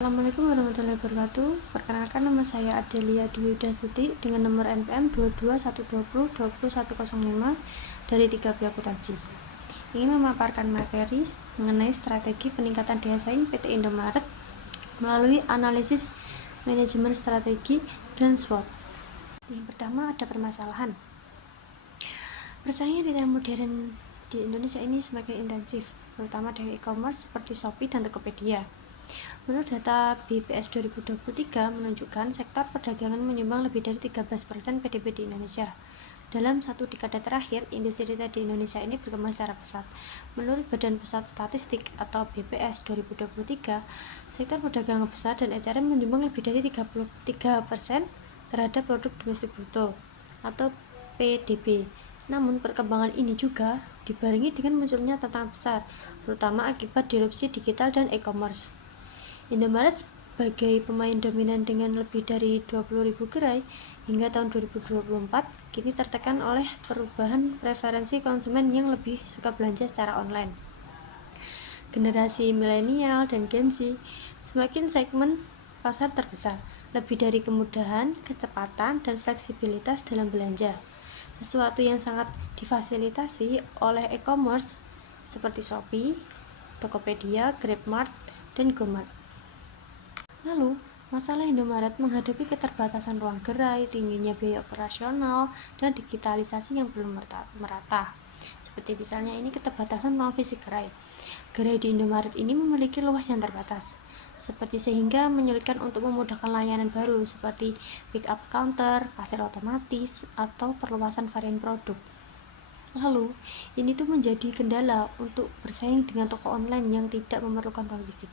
Assalamualaikum warahmatullahi wabarakatuh. Perkenalkan, nama saya Adelia Dwi Udasuti dengan nomor NPM 2212020105 dari 3B Akuntansi. Ingin memaparkan materi mengenai strategi peningkatan daya saing PT Indomaret melalui analisis manajemen strategi dan SWOT. Yang pertama, ada permasalahan. Persaingan retail modern di Indonesia ini semakin intensif, terutama dari e-commerce seperti Shopee dan Tokopedia. Menurut data BPS 2023 menunjukkan sektor perdagangan menyumbang lebih dari 13% PDB di Indonesia. Dalam satu dekade terakhir, industri retail di Indonesia ini berkembang secara pesat. Menurut Badan Pusat Statistik atau BPS 2023, sektor perdagangan besar dan eceran menyumbang lebih dari 33% terhadap produk domestik bruto atau PDB. Namun perkembangan ini juga dibarengi dengan munculnya tantangan besar, terutama akibat disrupsi digital dan e-commerce. Indomaret sebagai pemain dominan dengan lebih dari 20.000 gerai hingga tahun 2024 kini tertekan oleh perubahan preferensi konsumen yang lebih suka belanja secara online. Generasi milenial dan Gen Z semakin segmen pasar terbesar, lebih dari kemudahan, kecepatan, dan fleksibilitas dalam belanja, sesuatu yang sangat difasilitasi oleh e-commerce seperti Shopee, Tokopedia, GrabMart, dan GoMart. Lalu, masalah Indomaret menghadapi keterbatasan ruang gerai, tingginya biaya operasional, dan digitalisasi yang belum merata. Seperti misalnya ini keterbatasan ruang fisik gerai. Gerai di Indomaret ini memiliki luas yang terbatas, seperti sehingga menyulitkan untuk memudahkan layanan baru seperti pick up counter, kasir otomatis, atau perluasan varian produk. Lalu, ini tuh menjadi kendala untuk bersaing dengan toko online yang tidak memerlukan ruang fisik.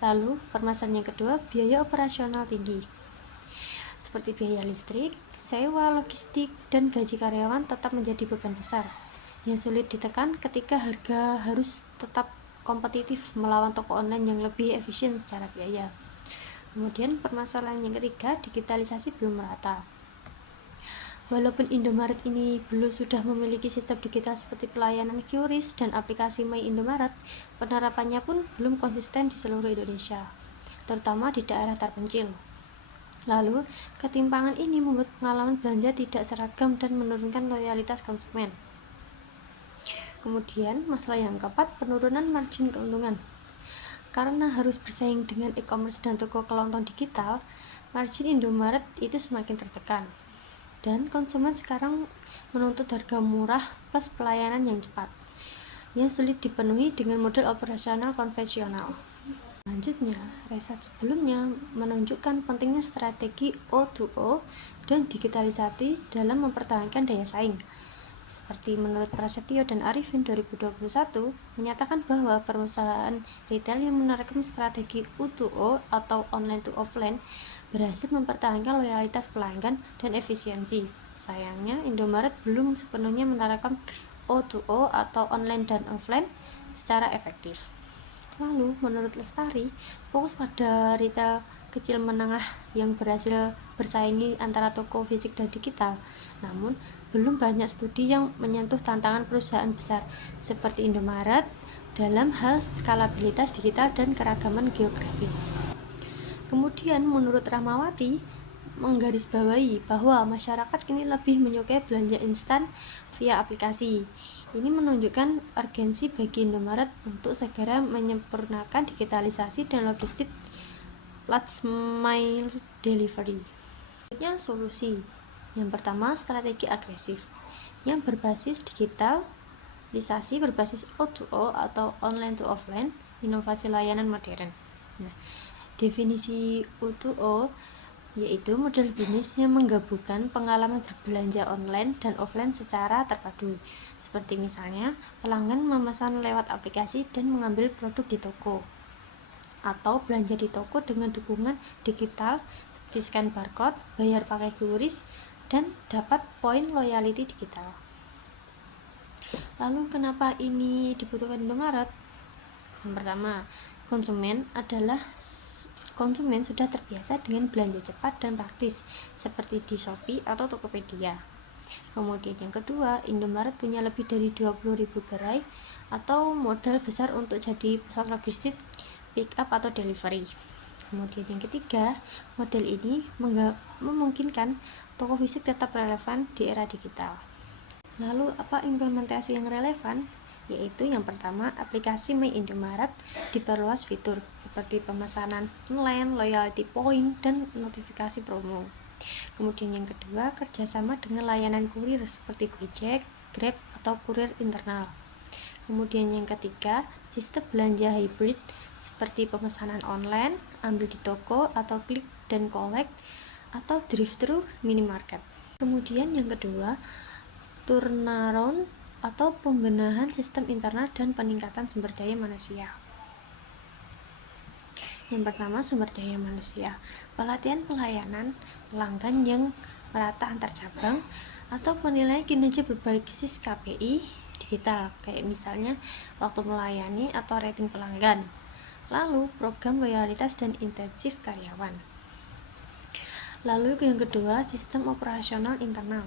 Lalu, permasalahan yang kedua, biaya operasional tinggi. Seperti biaya listrik, sewa, logistik, dan gaji karyawan tetap menjadi beban besar yang sulit ditekan ketika harga harus tetap kompetitif melawan toko online yang lebih efisien secara biaya. Kemudian, permasalahan yang ketiga, digitalisasi belum merata. Walaupun Indomaret ini belum sudah memiliki sistem digital seperti pelayanan QRIS dan aplikasi My Indomaret, penerapannya pun belum konsisten di seluruh Indonesia, terutama di daerah terpencil. Lalu, ketimpangan ini membuat pengalaman belanja tidak seragam dan menurunkan loyalitas konsumen. Kemudian, masalah yang keempat, penurunan margin keuntungan. Karena harus bersaing dengan e-commerce dan toko kelontong digital, margin Indomaret itu semakin tertekan. Dan konsumen sekarang menuntut harga murah plus pelayanan yang cepat, yang sulit dipenuhi dengan model operasional konvensional. Selanjutnya, riset sebelumnya menunjukkan pentingnya strategi O2O dan digitalisasi dalam mempertahankan daya saing. Seperti menurut Prasetyo dan Arifin 2021 menyatakan bahwa perusahaan retail yang menerapkan strategi O2O atau online to offline berhasil mempertahankan loyalitas pelanggan dan efisiensi. Sayangnya, Indomaret belum sepenuhnya menerapkan O2O atau online dan offline secara efektif. Lalu, menurut Lestari, fokus pada retail kecil menengah yang berhasil bersaingi antara toko fisik dan digital. Namun, belum banyak studi yang menyentuh tantangan perusahaan besar seperti Indomaret dalam hal skalabilitas digital dan keragaman geografis. Kemudian menurut Rahmawati menggarisbawahi bahwa masyarakat kini lebih menyukai belanja instan via aplikasi. Ini menunjukkan urgensi bagi Indomaret untuk segera menyempurnakan digitalisasi dan logistik last mile delivery. Selanjutnya solusi. Yang pertama, strategi agresif yang berbasis digitalisasi berbasis O2O atau online to offline, inovasi layanan modern. Definisi O2O yaitu model bisnis yang menggabungkan pengalaman berbelanja online dan offline secara terpadu, seperti misalnya pelanggan memesan lewat aplikasi dan mengambil produk di toko, atau belanja di toko dengan dukungan digital seperti scan barcode, bayar pakai QRIS, dan dapat poin loyalty digital. Lalu kenapa ini dibutuhkan Indomaret? Yang pertama, konsumen sudah terbiasa dengan belanja cepat dan praktis seperti di Shopee atau Tokopedia. Kemudian yang kedua, Indomaret punya lebih dari 20.000 gerai atau modal besar untuk jadi pusat logistik pick up atau delivery. Kemudian yang ketiga, model ini memungkinkan toko fisik tetap relevan di era digital. Lalu apa implementasi yang relevan? Yaitu yang pertama, aplikasi My Indomaret diperluas fitur seperti pemesanan online, loyalty point, dan notifikasi promo. Kemudian yang kedua, kerjasama dengan layanan kurir seperti Gojek, Grab, atau kurir internal. Kemudian yang ketiga, sistem belanja hybrid seperti pemesanan online, ambil di toko atau klik dan collect, atau drive-thru minimarket. Kemudian yang kedua, turnaround atau pembenahan sistem internal dan peningkatan sumber daya manusia. Yang pertama, sumber daya manusia. Pelatihan pelayanan pelanggan yang merata antar cabang atau penilaian kinerja berbasis KPI digital, kayak misalnya waktu melayani atau rating pelanggan. Lalu, program loyalitas dan intensif karyawan. Lalu yang kedua, sistem operasional internal.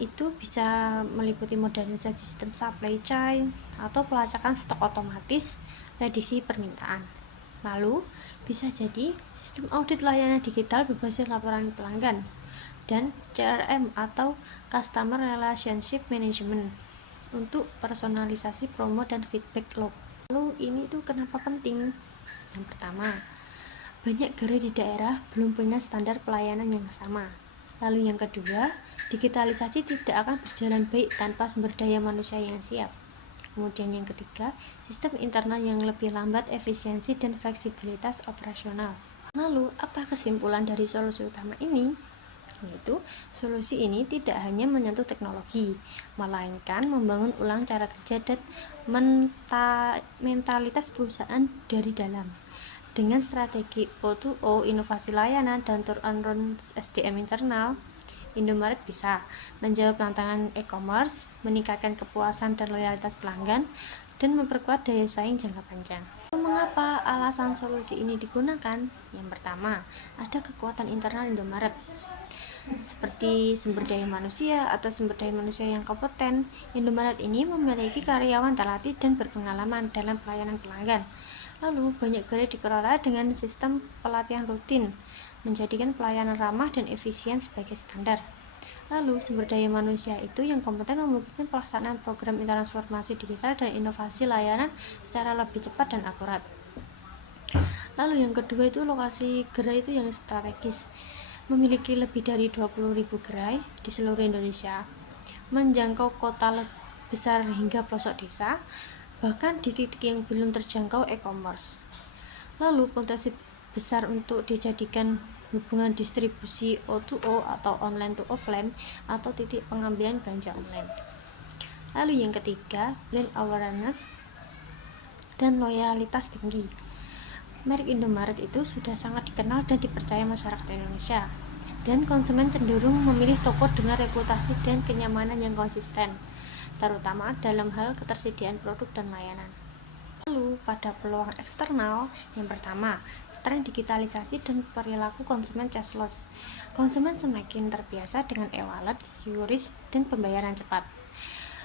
Itu bisa meliputi modernisasi sistem supply chain atau pelacakan stok otomatis, prediksi permintaan. Lalu, bisa jadi sistem audit layanan digital berbasis laporan pelanggan dan CRM atau Customer Relationship Management untuk personalisasi promo dan feedback loop. Lalu ini tuh kenapa penting? Yang pertama, banyak gerai di daerah belum punya standar pelayanan yang sama. Lalu yang kedua, digitalisasi tidak akan berjalan baik tanpa sumber daya manusia yang siap. Kemudian yang ketiga, sistem internal yang lebih lambat, efisiensi, dan fleksibilitas operasional. Lalu, apa kesimpulan dari solusi utama ini? Yaitu, solusi ini tidak hanya menyentuh teknologi, melainkan membangun ulang cara kerja dan mentalitas perusahaan dari dalam. Dengan strategi O2O, inovasi layanan, dan turnaround SDM internal, Indomaret bisa menjawab tantangan e-commerce, meningkatkan kepuasan dan loyalitas pelanggan, dan memperkuat daya saing jangka panjang. Mengapa alasan solusi ini digunakan? Yang pertama, ada kekuatan internal Indomaret, seperti sumber daya manusia atau sumber daya manusia yang kompeten. Indomaret ini memiliki karyawan terlatih dan berpengalaman dalam pelayanan pelanggan. Lalu, banyak gerai dikelola dengan sistem pelatihan rutin, menjadikan pelayanan ramah dan efisien sebagai standar. Lalu, sumber daya manusia itu yang kompeten memungkinkan pelaksanaan program transformasi digital dan inovasi layanan secara lebih cepat dan akurat. Lalu yang kedua itu lokasi gerai itu yang strategis, memiliki lebih dari 20.000 gerai di seluruh Indonesia, menjangkau kota besar hingga pelosok desa, bahkan di titik yang belum terjangkau e-commerce. Lalu potensi besar untuk dijadikan hubungan distribusi O2O atau online to offline atau titik pengambilan belanja online. Lalu yang ketiga, brand awareness dan loyalitas tinggi. Merek Indomaret itu sudah sangat dikenal dan dipercaya masyarakat Indonesia, dan konsumen cenderung memilih toko dengan reputasi dan kenyamanan yang konsisten, terutama dalam hal ketersediaan produk dan layanan. Lalu pada peluang eksternal, yang pertama, tren digitalisasi dan perilaku konsumen cashless. Konsumen semakin terbiasa dengan e-wallet, QRIS, dan pembayaran cepat.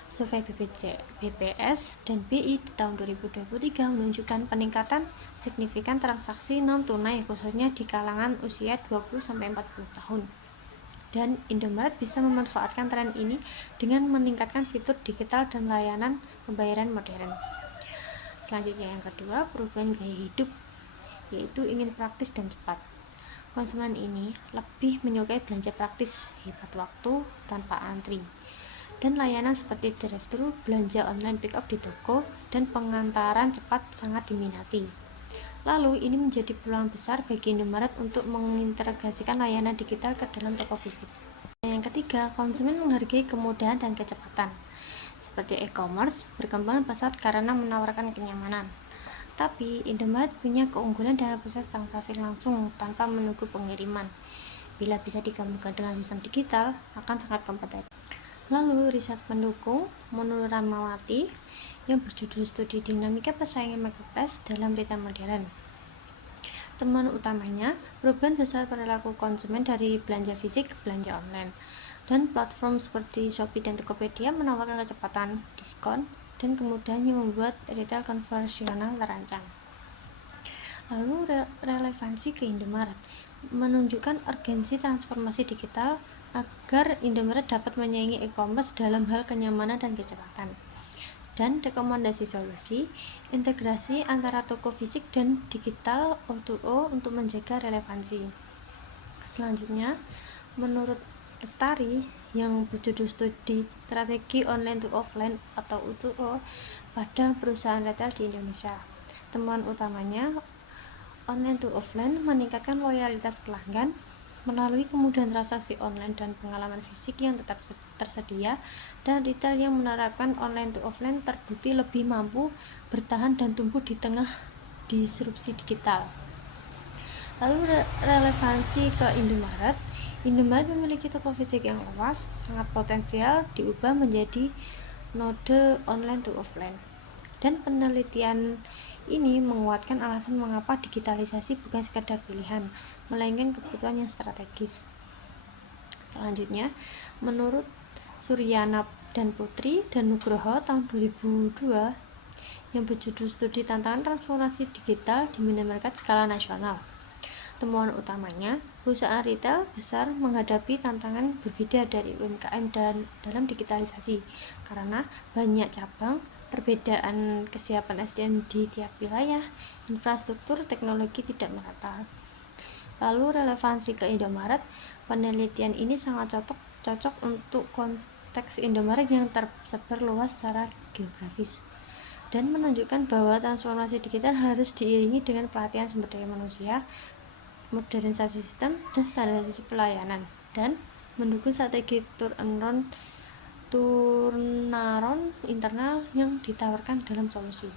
Survei BPS dan BI di tahun 2023 menunjukkan peningkatan signifikan transaksi non-tunai khususnya di kalangan usia 20-40 tahun. Dan Indomaret bisa memanfaatkan tren ini dengan meningkatkan fitur digital dan layanan pembayaran modern. Selanjutnya yang kedua, perubahan gaya hidup, yaitu ingin praktis dan cepat. Konsumen ini lebih menyukai belanja praktis, hemat waktu, tanpa antri, dan layanan seperti drive-thru, belanja online pick up di toko, dan pengantaran cepat sangat diminati. Lalu ini menjadi peluang besar bagi Indomaret untuk mengintegrasikan layanan digital ke dalam toko fisik. Yang ketiga, konsumen menghargai kemudahan dan kecepatan. Seperti e-commerce berkembang pesat karena menawarkan kenyamanan. Tapi Indomaret punya keunggulan dalam proses transaksi langsung tanpa menunggu pengiriman. Bila bisa digabungkan dengan sistem digital, akan sangat kompetitif. Lalu riset pendukung menurut Rahmawati yang berjudul Studi Dinamika Persaingan Marketplace dalam Retail Modern. Temuan utamanya, perubahan besar perilaku konsumen dari belanja fisik ke belanja online, dan platform seperti Shopee dan Tokopedia menawarkan kecepatan, diskon, dan kemudahan yang membuat retail konvensional terancam. Lalu relevansi relevansi ke Indomaret, menunjukkan urgensi transformasi digital agar Indomaret dapat menyaingi e-commerce dalam hal kenyamanan dan kecepatan. Dan rekomendasi solusi, integrasi antara toko fisik dan digital O2O untuk menjaga relevansi. Selanjutnya, menurut Lestari yang berjudul studi strategi online to offline atau O2O pada perusahaan retail di Indonesia. Temuan utamanya, online to offline meningkatkan loyalitas pelanggan melalui kemudahan transaksi online dan pengalaman fisik yang tetap tersedia, dan retail yang menerapkan online to offline terbukti lebih mampu bertahan dan tumbuh di tengah disrupsi digital. Lalu relevansi ke Indomaret. Indomaret memiliki toko fisik yang luas, sangat potensial diubah menjadi node online to offline. Dan penelitian ini menguatkan alasan mengapa digitalisasi bukan sekadar pilihan, melainkan kebutuhan yang strategis. Selanjutnya, menurut Suryana dan Putri dan Nugroho tahun 2002 yang berjudul Studi Tantangan Transformasi Digital di Minimarket Skala Nasional. Temuan utamanya, perusahaan retail besar menghadapi tantangan berbeda dari UMKM dan dalam digitalisasi karena banyak cabang, perbedaan kesiapan SDM di tiap wilayah, infrastruktur teknologi tidak merata. Lalu relevansi ke Indomaret, penelitian ini sangat cocok untuk konteks Indomaret yang tersebar luas secara geografis dan menunjukkan bahwa transformasi digital harus diiringi dengan pelatihan sumber daya manusia, modernisasi sistem, dan standarisasi pelayanan, dan mendukung strategi turnaround internal yang ditawarkan dalam solusi.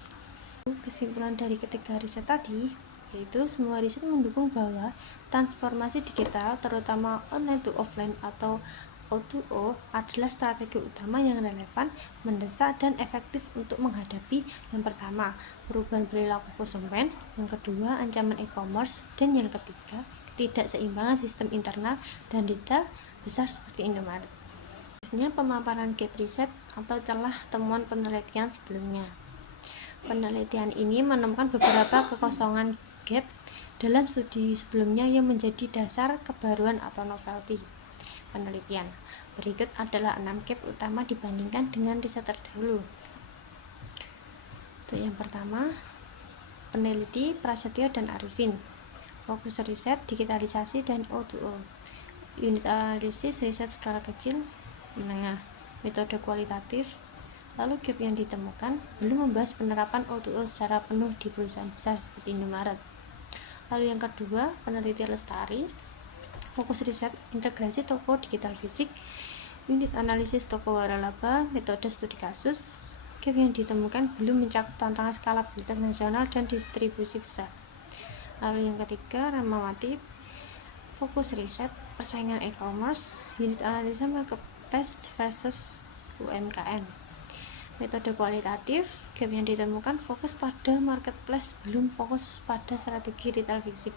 Kesimpulan dari ketiga riset tadi yaitu semua riset mendukung bahwa transformasi digital, terutama online to offline atau O2O, adalah strategi utama yang relevan, mendesak, dan efektif untuk menghadapi yang pertama, perubahan perilaku konsumen, yang kedua, ancaman e-commerce, dan yang ketiga, ketidakseimbangan sistem internal dan detail besar seperti Indomaret. Selanjutnya, pemaparan gap riset atau celah temuan penelitian sebelumnya. Penelitian ini menemukan beberapa kekosongan gap dalam studi sebelumnya yang menjadi dasar kebaruan atau novelty penelitian. Berikut adalah 6 gap utama dibandingkan dengan riset terdahulu. Yang pertama, peneliti Prasetyo dan Arifin, fokus riset digitalisasi dan O2O, unit analisis riset skala kecil menengah, metode kualitatif. Lalu gap yang ditemukan belum membahas penerapan O2O secara penuh di perusahaan besar seperti Indomaret. Lalu yang kedua, peneliti Lestari, fokus riset integrasi toko digital fisik, unit analisis toko waralaba, metode studi kasus. Gap yang ditemukan belum mencakup tantangan skalabilitas nasional dan distribusi besar. Lalu yang ketiga, Ramawati, fokus riset persaingan e-commerce, unit analisa marketplace versus UMKM. Metode kualitatif, gap yang ditemukan fokus pada marketplace, belum fokus pada strategi retail fisik.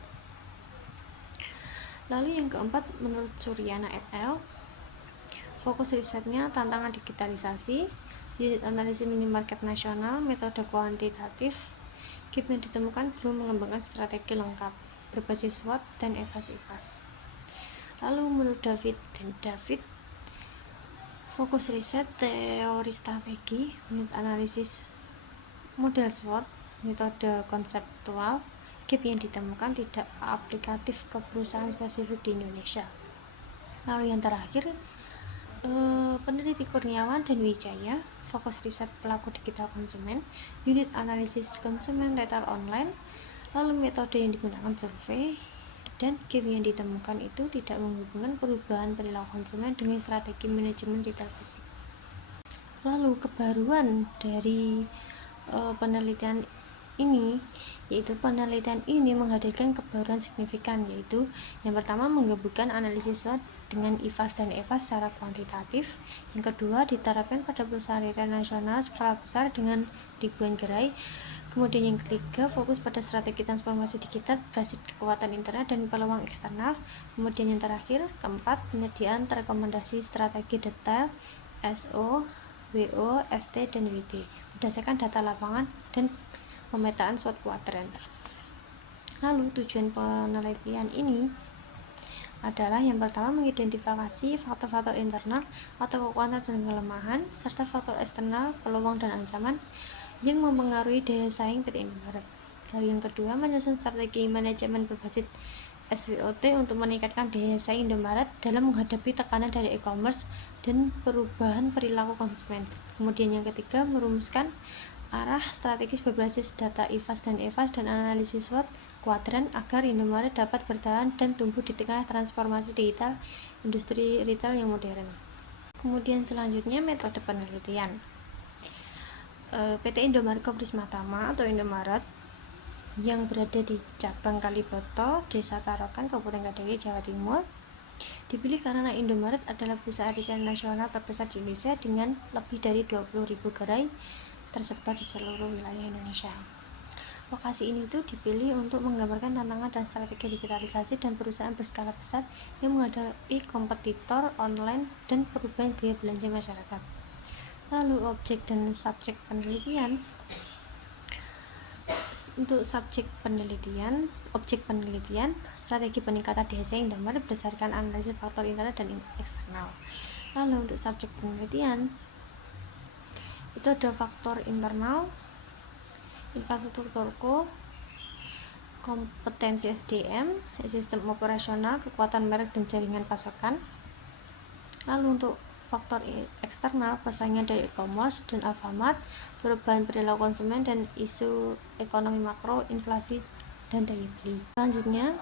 Lalu yang keempat, menurut Suryana et al., fokus risetnya tantangan digitalisasi, unit analisis minimarket nasional, metode kuantitatif. Gap yang ditemukan belum mengembangkan strategi lengkap berbasis SWOT dan EVAS. Lalu menurut David, fokus riset teori strategi, unit analisis model SWOT, metode konseptual. Gap yang ditemukan tidak aplikatif ke perusahaan spesifik di Indonesia. Lalu yang terakhir, peneliti Kurniawan dan Wijaya, fokus riset pelaku digital konsumen, unit analisis konsumen retail online. Lalu metode yang digunakan survei, dan gap yang ditemukan itu tidak menghubungkan perubahan perilaku konsumen dengan strategi manajemen retail fisik. Lalu kebaruan dari penelitian ini, yaitu penelitian ini menghadirkan kebaruan signifikan, yaitu yang pertama menggabungkan analisis SWOT dengan IVAS dan EVAS secara kuantitatif. Yang kedua, diterapkan pada perusahaan retail nasional skala besar dengan ribuan gerai. Kemudian yang ketiga, fokus pada strategi transformasi digital berbasis kekuatan internal dan peluang eksternal. Kemudian yang terakhir, keempat, penyediaan rekomendasi strategi detail SO, WO, ST, dan WT berdasarkan data lapangan dan pemetaan SWOT kuadran. Lalu tujuan penelitian ini adalah yang pertama mengidentifikasi faktor-faktor internal atau kekuatan dan kelemahan serta faktor eksternal peluang dan ancaman yang mempengaruhi daya saing PT Indomaret. Lalu yang kedua menyusun strategi manajemen berbasis SWOT untuk meningkatkan daya saing Indomaret dalam menghadapi tekanan dari e-commerce dan perubahan perilaku konsumen. Kemudian yang ketiga merumuskan arah strategis berbasis data IFAS dan EVAS dan analisis SWOT kuadran agar Indomaret dapat bertahan dan tumbuh di tengah transformasi digital industri retail yang modern. Kemudian selanjutnya metode penelitian. PT Indomaret Koprisma Tama atau Indomaret yang berada di cabang Kaliboto, Desa Tarokan, Kabupaten Kediri, Jawa Timur, dipilih karena Indomaret adalah perusahaan retail nasional terbesar di Indonesia dengan lebih dari 20.000 gerai tersebar di seluruh wilayah Indonesia. Lokasi ini dipilih untuk menggambarkan tantangan dan strategi digitalisasi dan perusahaan berskala besar yang menghadapi kompetitor online dan perubahan gaya belanja masyarakat. Lalu objek dan subjek penelitian. Untuk objek penelitian, strategi peningkatan daya saing Indomaret berdasarkan analisis faktor internal dan eksternal. Lalu untuk subjek penelitian itu ada faktor internal, infrastruktur toko, kompetensi SDM, sistem operasional, kekuatan merek dan jaringan pasokan. Lalu untuk faktor eksternal, persaingan dari e-commerce dan Alfamart, perubahan perilaku konsumen dan isu ekonomi makro, inflasi dan daya beli. Selanjutnya,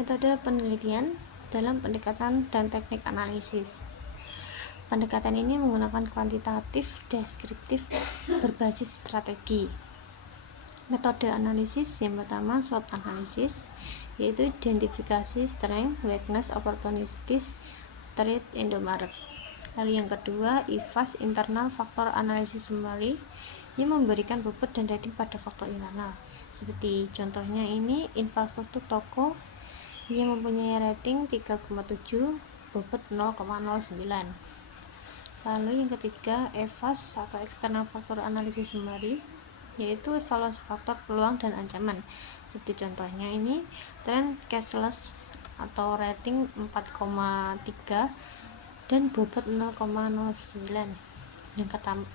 metode penelitian dalam pendekatan dan teknik analisis. Pendekatan ini menggunakan kuantitatif, deskriptif, berbasis strategi. Metode analisis yang pertama SWOT analisis, yaitu identifikasi strength, weakness, opportunities, threat Indomaret. Lalu yang kedua IFAS, internal faktor analisis summary, yang memberikan bobot dan rating pada faktor internal. Seperti contohnya ini infrastruktur toko yang mempunyai rating 3,7, bobot 0,09. Lalu yang ketiga EVAS atau eksternal faktor analisis summary, yaitu evaluasi faktor peluang dan ancaman. Seperti contohnya ini tren cashless atau rating 4,3 dan bobot 0,09.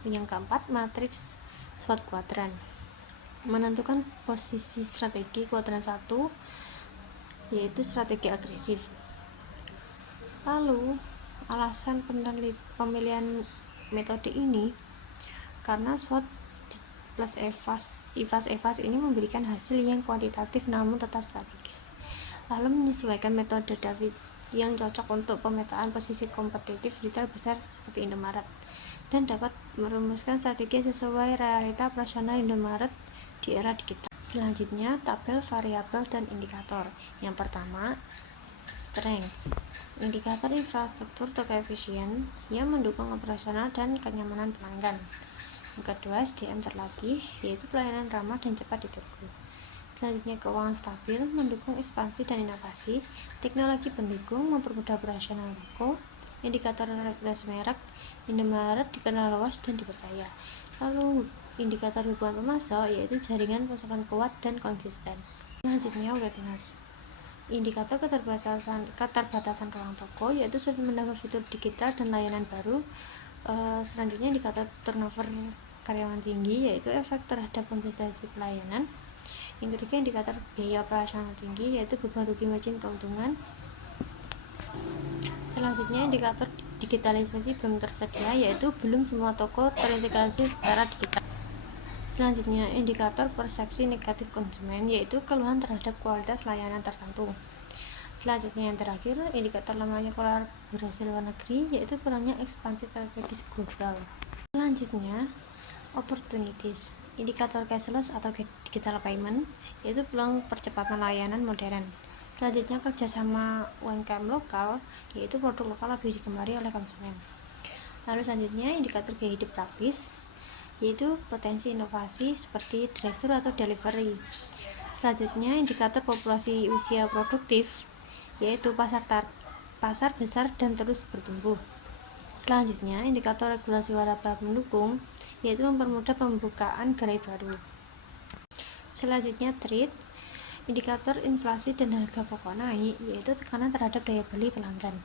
Yang keempat matriks SWOT kuadran, menentukan posisi strategi kuadran 1, yaitu strategi agresif. Lalu alasan pemilihan metode ini karena SWOT plus IFAS ini memberikan hasil yang kuantitatif namun tetap strategis. Lalu menyesuaikan metode David yang cocok untuk pemetaan posisi kompetitif retail besar seperti Indomaret dan dapat merumuskan strategi sesuai realita operasional Indomaret di era digital. Selanjutnya tabel variabel dan indikator. Yang pertama strength, indikator infrastruktur toko efisien yang mendukung operasional dan kenyamanan pelanggan. Yang kedua SDM terlatih, yaitu pelayanan ramah dan cepat di toko. Selanjutnya keuangan stabil, mendukung ekspansi dan inovasi. Teknologi pendukung, mempermudah operasional toko. Indikator reputasi merek, Indomaret dikenal luas dan dipercaya. Lalu indikator hubungan pemasok, yaitu jaringan pasokan kuat dan konsisten. Selanjutnya weakness, indikator keterbatasan ruang toko, yaitu sulit menambah fitur digital dan layanan baru. Selanjutnya indikator turnover karyawan tinggi, yaitu efek terhadap konsistensi pelayanan. Yang ketiga indikator biaya operasional tinggi, yaitu beban rugi margin keuntungan. Selanjutnya indikator digitalisasi belum tersedia, yaitu belum semua toko terintegrasi secara digital. Selanjutnya indikator persepsi negatif konsumen, yaitu keluhan terhadap kualitas layanan tertentu. Selanjutnya yang terakhir indikator lemahnya kolaborasi luar negeri, yaitu kurangnya ekspansi strategis global. Selanjutnya opportunities, indikator cashless atau digital payment, yaitu peluang percepatan layanan modern. Selanjutnya kerjasama UMKM lokal, yaitu produk lokal lebih digemari oleh konsumen. Lalu selanjutnya indikator gaya hidup praktis, yaitu potensi inovasi seperti drive-thru atau delivery. Selanjutnya indikator populasi usia produktif, yaitu pasar besar dan terus bertumbuh. Selanjutnya indikator regulasi waraba mendukung, yaitu mempermudah pembukaan gerai baru. Selanjutnya threat, indikator inflasi dan harga pokok naik, yaitu tekanan terhadap daya beli pelanggan.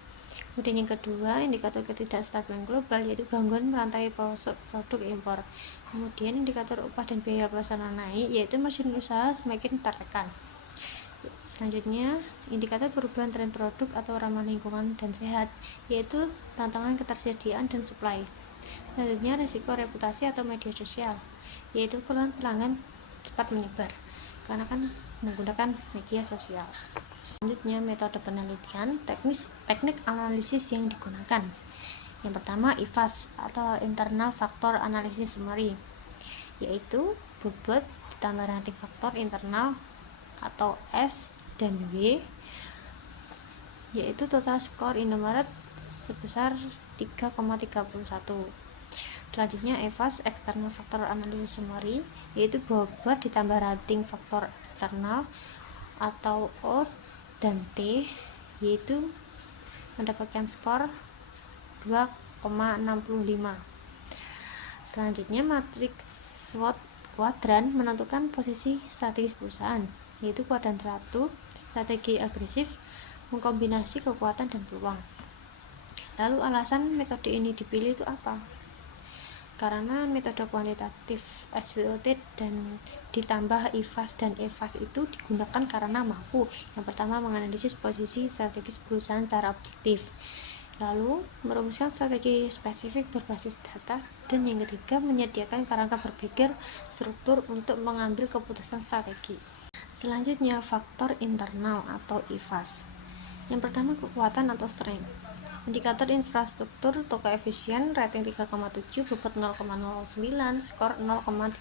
Kemudian yang kedua, indikator ketidakstabilan global, yaitu gangguan rantai pasok produk impor. Kemudian indikator upah dan biaya operasional naik, yaitu margin usaha semakin tertekan. Selanjutnya, indikator perubahan tren produk atau ramah lingkungan dan sehat, yaitu tantangan ketersediaan dan supply. Selanjutnya, risiko reputasi atau media sosial, yaitu keluhan pelanggan cepat menyebar karena kan menggunakan media sosial. Selanjutnya, metode penelitian, teknik analisis yang digunakan. Yang pertama, IFAS atau Internal Factor Analysis Summary, yaitu bobot ditambah ranting faktor internal atau S dan W, yaitu total skor Indomaret sebesar 3,31. Selanjutnya, EVAS External Factor Analysis Summary, yaitu bobot ditambah rating faktor eksternal atau O dan T, yaitu mendapatkan skor 2,65. Selanjutnya, matriks SWOT kuadran menentukan posisi strategis perusahaan, yaitu kuadran 1, strategi agresif, mengkombinasi kekuatan dan peluang. Lalu alasan metode ini dipilih itu apa? Karena metode kuantitatif SWOT dan ditambah IFAS dan EVAS itu digunakan karena mampu yang pertama menganalisis posisi strategis perusahaan secara objektif, lalu merumuskan strategi spesifik berbasis data, dan yang ketiga menyediakan kerangka berpikir struktur untuk mengambil keputusan strategi. Selanjutnya, faktor internal atau IFAS. Yang pertama, kekuatan atau strength. Indikator infrastruktur toko efisien, rating 3,7, bobot 0,09, skor 0,33,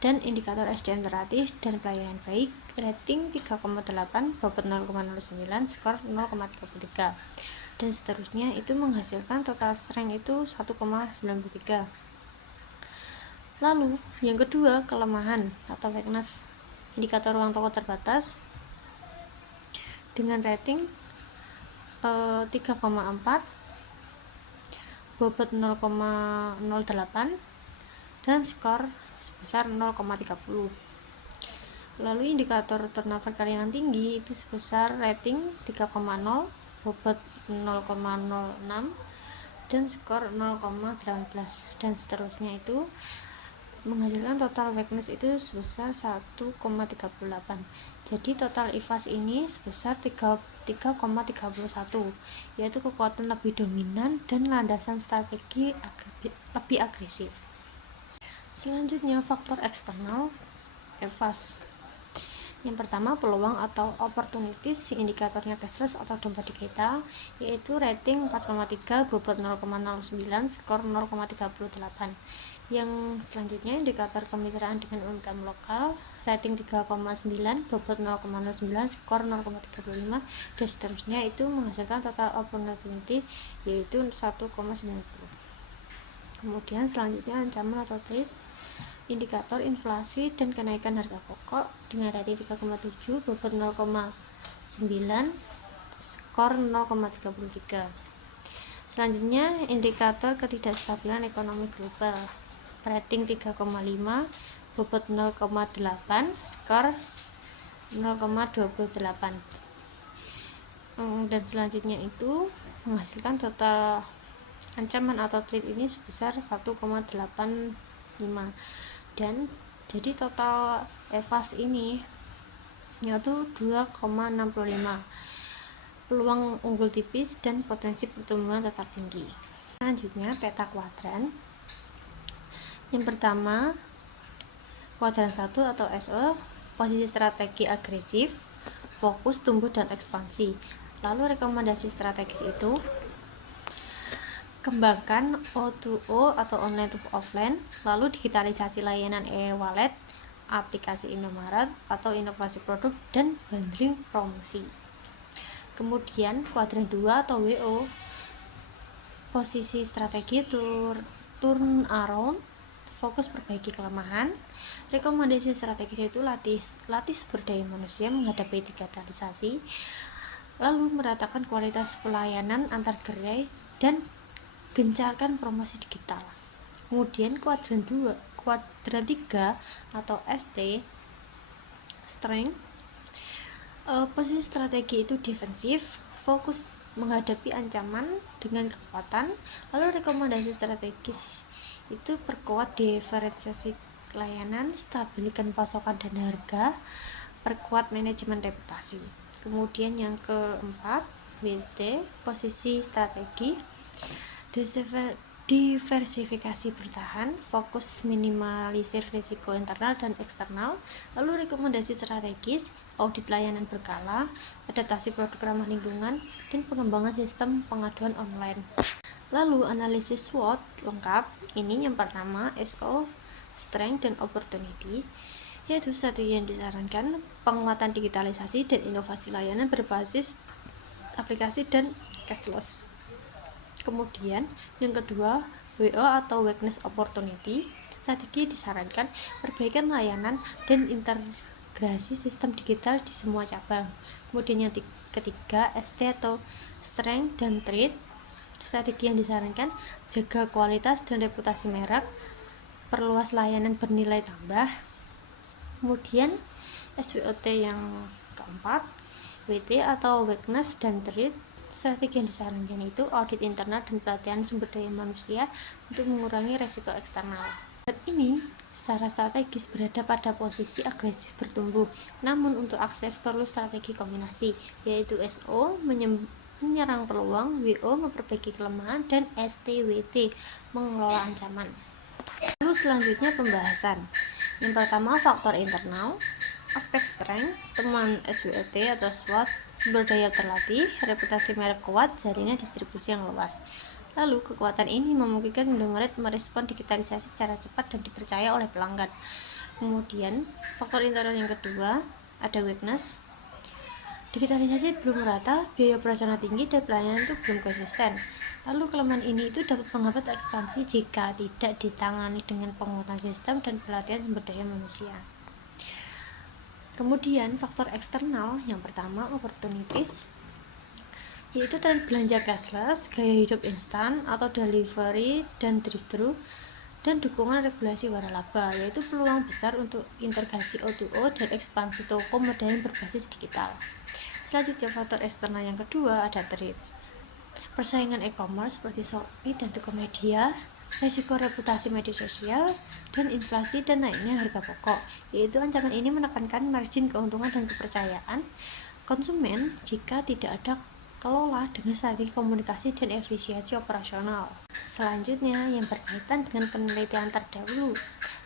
dan indikator SDM terlatih dan pelayanan baik, rating 3,8, bobot 0,09, skor 0,33, dan seterusnya. Itu menghasilkan total strength itu 1,93. Lalu yang kedua, kelemahan atau weakness. Indikator ruang toko terbatas dengan rating 3,4, bobot 0,08, dan skor sebesar 0,30. Lalu indikator turnover karyawan tinggi itu sebesar rating 3,0, bobot 0,06, dan skor 0,18, dan seterusnya. Itu menghasilkan total weakness itu sebesar 1,38. Jadi total IFAS ini sebesar 3,31, yaitu kekuatan lebih dominan dan landasan strategi lebih agresif. Selanjutnya, faktor eksternal EVAS. Yang pertama, peluang atau opportunities, indikatornya cashless atau dompet digital, yaitu rating 4,3, bobot 0,09, skor 0,38. Yang selanjutnya, indikator kemitraan dengan UMKM lokal, rating 3,9, bobot 0,09, skor 0,35, dan seterusnya. Itu menghasilkan total opportunity yaitu 1,90. Kemudian selanjutnya, ancaman atau threat, indikator inflasi dan kenaikan harga pokok dengan rating 3,7, bobot 0,9, skor 0,33. Selanjutnya, indikator ketidakstabilan ekonomi global, rating 3,5, bobot 0,8, skor 0,28. Dan selanjutnya itu menghasilkan total ancaman atau threat ini sebesar 1,85. Dan jadi total EVAS ini yaitu 2,65. Peluang unggul tipis dan potensi pertumbuhan tetap tinggi. Selanjutnya, peta kuadran. Yang pertama, kuadran 1 atau SO, posisi strategi agresif, fokus, tumbuh, dan ekspansi. Lalu rekomendasi strategis itu, kembangkan O2O atau online to offline, lalu digitalisasi layanan e-wallet, aplikasi Indomaret atau inovasi produk, dan bundling promosi. Kemudian kuadran 2 atau WO, posisi strategi turn around, fokus perbaiki kelemahan. Rekomendasi strategis itu latih sumber daya manusia menghadapi digitalisasi, lalu meratakan kualitas pelayanan antar gerai dan gencarkan promosi digital. Kemudian kuadran kuadran 3 atau ST strength. Posisi strategi itu defensif, fokus menghadapi ancaman dengan kekuatan. Lalu rekomendasi strategis itu perkuat diferensiasi layanan, stabilkan pasokan dan harga, perkuat manajemen reputasi. Kemudian yang keempat, WT, posisi strategi diversifikasi bertahan, fokus minimalisir risiko internal dan eksternal. Lalu rekomendasi strategis, audit layanan berkala, adaptasi produk ramah lingkungan, dan pengembangan sistem pengaduan online. Lalu analisis SWOT lengkap, ini yang pertama SO, strength dan opportunity, yaitu strategi yang disarankan penguatan digitalisasi dan inovasi layanan berbasis aplikasi dan cashless. Kemudian yang kedua, WO atau weakness opportunity, strategi disarankan perbaikan layanan dan integrasi sistem digital di semua cabang. Kemudian yang ketiga, ST atau strength dan threat, strategi yang disarankan jaga kualitas dan reputasi merek, perluas layanan bernilai tambah. Kemudian SWOT yang keempat, WT atau weakness dan threat, strategi yang disarankan itu audit internal dan pelatihan sumber daya manusia untuk mengurangi resiko eksternal. Dan ini secara strategis berada pada posisi agresif bertumbuh, namun untuk akses perlu strategi kombinasi, yaitu SO menyerang peluang, WO memperbaiki kelemahan, dan STWT mengelola ancaman. Lalu selanjutnya pembahasan. Yang pertama, faktor internal, aspek strength, teman SWOT atau SWOT, sumber daya terlatih, reputasi merek kuat, jaringan distribusi yang luas. Lalu kekuatan ini memungkinkan Indomaret merespon digitalisasi secara cepat dan dipercaya oleh pelanggan. Kemudian faktor internal yang kedua ada weakness. Digitalisasi belum merata, biaya operasional tinggi, dan pelayanan itu belum konsisten. Lalu kelemahan ini itu dapat menghambat ekspansi jika tidak ditangani dengan penguatan sistem dan pelatihan sumber daya manusia. Kemudian faktor eksternal yang pertama opportunities, yaitu tren belanja cashless, gaya hidup instan atau delivery dan drive-thru, dan dukungan regulasi waralaba, yaitu peluang besar untuk integrasi O2O dan ekspansi toko modern berbasis digital. Selanjutnya faktor eksternal yang kedua ada threats, persaingan e-commerce seperti Shopee dan Tokopedia, risiko reputasi media sosial, dan inflasi dan naiknya harga pokok, yaitu ancaman ini menekankan margin keuntungan dan kepercayaan konsumen jika tidak ada kelola dengan strategi komunikasi dan efisiensi operasional. Selanjutnya yang berkaitan dengan penelitian terdahulu.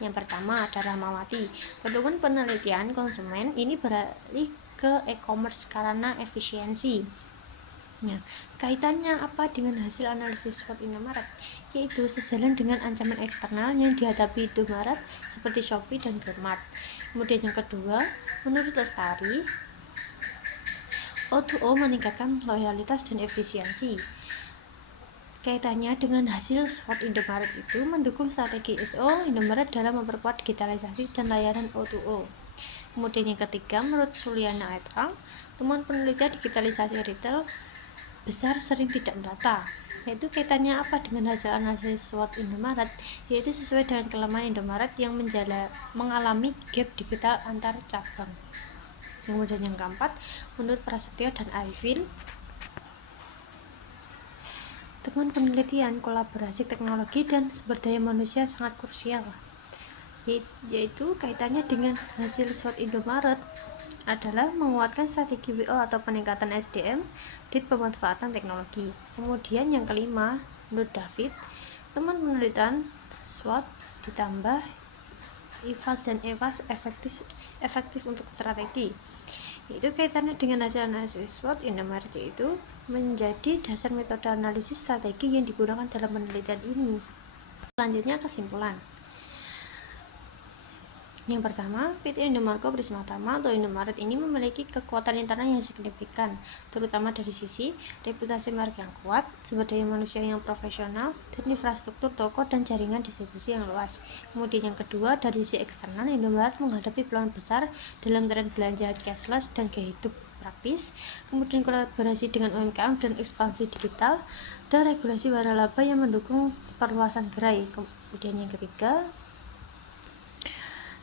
Yang pertama ada Rahmawati, pedoman penelitian konsumen ini beralih ke e-commerce karena efisiensi. Nah, kaitannya apa dengan hasil analisis SWOT Indomaret? Yaitu sejalan dengan ancaman eksternal yang dihadapi Indomaret seperti Shopee dan GrabMart. Kemudian yang kedua, menurut Lestari, O2O meningkatkan loyalitas dan efisiensi. Kaitannya dengan hasil SWOT Indomaret itu mendukung strategi SO Indomaret dalam memperkuat digitalisasi dan layanan O2O. Kemudian yang ketiga, menurut Suliana et al., temuan penelitian digitalisasi retail besar sering tidak merata, yaitu kaitannya apa dengan hasil analisis SWOT Indomaret, yaitu sesuai dengan kelemahan Indomaret yang mengalami gap digital antar cabang. Kemudian yang keempat, menurut Prasetyo dan Arifin, temuan penelitian kolaborasi teknologi dan sumber daya manusia sangat krusial, yaitu kaitannya dengan hasil SWOT Indomaret adalah menguatkan strategi WO atau peningkatan SDM di pemanfaatan teknologi. Kemudian yang kelima, menurut David, teman penelitian SWOT ditambah IVAS dan EVAS efektif untuk strategi, yaitu kaitannya dengan hasil analisis SWOT Indomaret, yaitu menjadi dasar metode analisis strategi yang digunakan dalam penelitian ini. Selanjutnya kesimpulan. Yang pertama, PT Indomarko Prismatama atau Indomaret ini memiliki kekuatan internal yang signifikan, terutama dari sisi reputasi merek yang kuat, sumber daya manusia yang profesional, dan infrastruktur toko dan jaringan distribusi yang luas. Kemudian yang kedua, dari sisi eksternal, Indomaret menghadapi peluang besar dalam tren belanja cashless dan gaya hidup praktis, kemudian kolaborasi dengan UMKM dan ekspansi digital, dan regulasi waralaba yang mendukung perluasan gerai. Kemudian yang ketiga,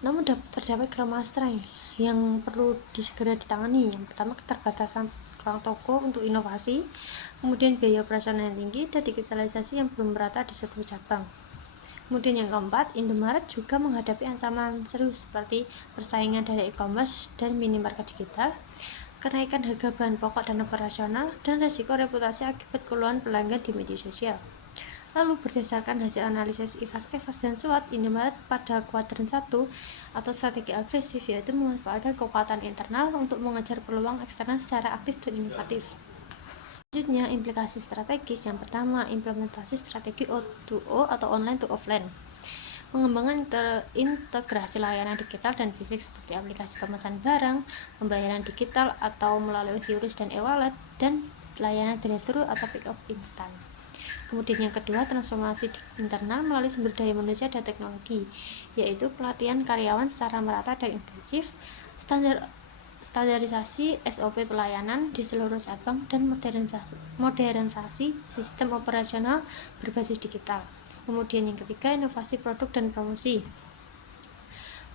Namun terdapat kelemahan strength yang perlu segera ditangani. Yang pertama, keterbatasan ruang toko untuk inovasi, kemudian biaya operasional yang tinggi, dan digitalisasi yang belum merata di seluruh cabang. Kemudian yang keempat, Indomaret juga menghadapi ancaman serius seperti persaingan dari e-commerce dan minimarket digital, kenaikan harga bahan pokok dan operasional, dan resiko reputasi akibat keluhan pelanggan di media sosial. Lalu berdasarkan hasil analisis IFAS dan SWOT, Indomaret pada kuadran 1 atau strategi agresif, yaitu memanfaatkan kekuatan internal untuk mengejar peluang eksternal secara aktif dan inovatif. Selanjutnya, implikasi strategis. Yang pertama, implementasi strategi O2O atau online to offline. Mengembangkan integrasi layanan digital dan fisik seperti aplikasi pemesan barang, pembayaran digital atau melalui QRIS dan e-wallet, dan layanan drive-thru atau pick-up instan. Kemudian yang kedua, transformasi internal melalui sumber daya manusia dan teknologi, yaitu pelatihan karyawan secara merata dan intensif, standarisasi SOP pelayanan di seluruh cabang, dan modernisasi sistem operasional berbasis digital. Kemudian yang ketiga, inovasi produk dan promosi,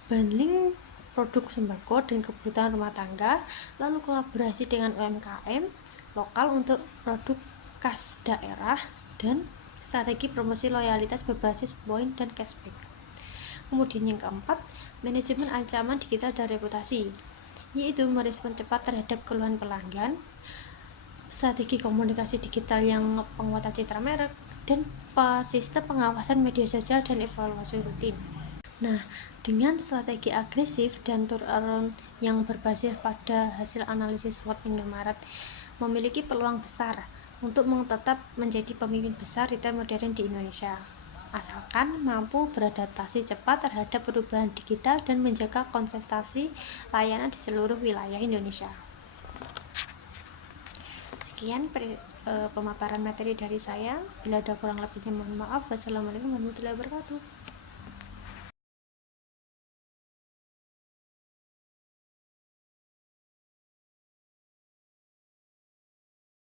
bundling produk sembako dan kebutuhan rumah tangga, lalu kolaborasi dengan UMKM lokal untuk produk khas daerah, dan strategi promosi loyalitas berbasis poin dan cashback. Kemudian yang keempat, manajemen ancaman digital dan reputasi, yaitu merespon cepat terhadap keluhan pelanggan, strategi komunikasi digital yang penguatan citra merek, dan sistem pengawasan media sosial dan evaluasi rutin. Nah, dengan strategi agresif dan turnaround yang berbasis pada hasil analisis SWOT, Indomaret memiliki peluang besar untuk tetap menjadi pemimpin besar retail modern di Indonesia, asalkan mampu beradaptasi cepat terhadap perubahan digital dan menjaga konsistensi layanan di seluruh wilayah Indonesia. Sekian pemaparan materi dari saya. Bila ada kurang lebihnya mohon maaf. Wassalamualaikum warahmatullahi wabarakatuh.